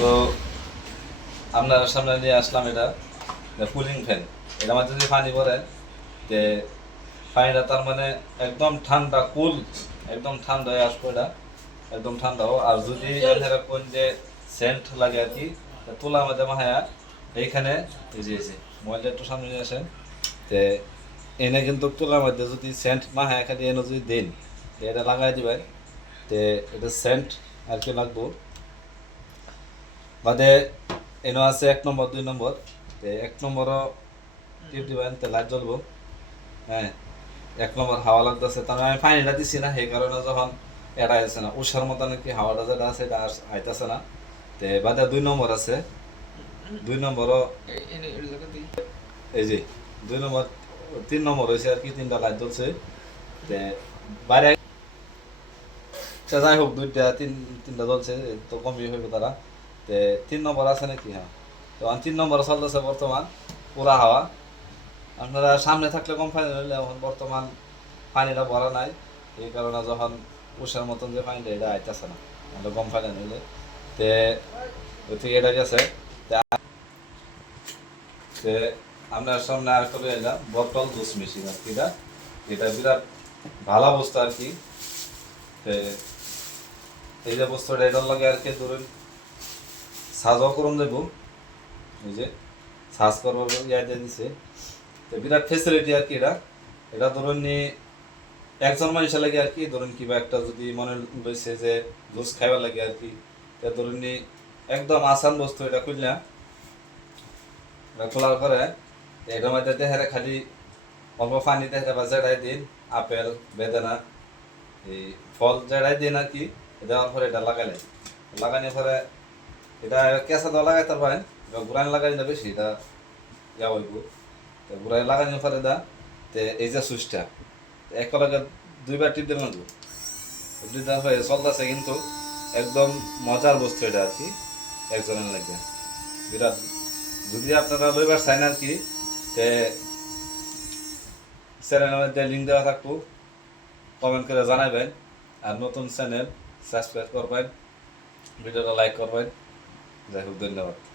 তো আপনার সামনে নিয়ে আসলাম এটা কুলিং ফ্যান এটার মধ্যে যদি পানি ভরেন যে পানিটা তার মানে একদম ঠান্ডা কুল একদম ঠান্ডা হয়ে আসব এটা, একদম ঠান্ডা হোক। আর যদি কোন যে সেন্ট লাগে আর কি তোলা মধ্যে মাহায়া এইখানে এই যে একটু সামনে নিয়ে আসেন। তে এনে কিন্তু তুলার মধ্যে যদি সেন্ট মাহায়া খালি এনে যদি দেন এটা লাগাই দিবেন। তে এটা সেন্ট আর কি লাগবো। বাদে এনো আছে এক নম্বর দুই নম্বর। এক নম্বরও টিপ দিবেন তে লাইট জ্বলবো। হ্যাঁ এক নম্বর হাওয়া লাগতেছে। তার মানে আমি পানিটা দিছি না সেই কারণে যখন এটা আছে না উষার মতো নাকি হাওয়াটা যেটা আছে এটা আইতাছে না। তে বাদে দুই নম্বর আছে। দুই নম্বরও এই যে দুই নম্বর তিন নম্বর হয়েছে আর কি তিনটা লাইট জ্বলছে। তে বাইরে আচ্ছা যাই হোক দুইটা তিন তিনটা জ্বলছে তো কমই হইব তারা। তে তিন নম্বর আছে নাকি? হ্যাঁ। তো তিন নম্বর চলতেছে বর্তমান পুরা হাওয়া। আপনারা সামনে থাকলে কম পানি হইলে এখন বর্তমান পানিটা ভরা নাই। এই কারণে যখন উষার মতন যে পানিটা, এটা আইতেছে না। আমরা কম পানি হইলে তে ওই এটা গেছে। তে আ- তে আপনার সামনে আর করে এলাম বটল জুস মেশিন আর কি এটা। বিরাট ভালো অবস্থা আর কি। এই যে বস্তুটা এটার লাগে আর কি ধরুন সাজও করুন দেবো। এই যে, সাজ করবার ইয়া দিছে। তো বিরাট ফেসিলিটি আর কি এটা। এটা ধরুন একজন মানুষের লাগে আর কি, ধরুন কিবা একটা যদি মনে লইছে যে জুস খাইবার লাগে আর কি, তা ধরুন একদম আসান বস্তু এটা খুললা। এটা খোলার পরে এটার মধ্যে দেখারে খালি অল্প পানি দেখে বা জেড়াই দিন, আপেল, বেদানা, এই ফল জেড়াই দিন আর কি, দেওয়ার পরে এটা লাগাইলে লাগানোর পরে এটা কেঁচা দেওয়া লাগাইতে পারেন এবার লাগাই না বেশি, এটা ইয়া হইব। তো লাগানোর পরে দা তে এই যে সুইচটা, এক লগে দুইবার টিপ দিলাম তো। টিপ পরে চলতেছে কিন্তু একদম মজার বস্তু এটা আর কি, একজনের লাগে। বিরাট, যদি আপনারা লইবার চান আর কি, তে চ্যানেলের মধ্যে লিঙ্ক দেওয়া থাকব কমেন্ট করে জানাবেন, আর নতুন চ্যানেল সাবস্ক্রাইব করবেন, ভিডিওটা লাইক করবেন। যাই হোক ধন্যবাদ।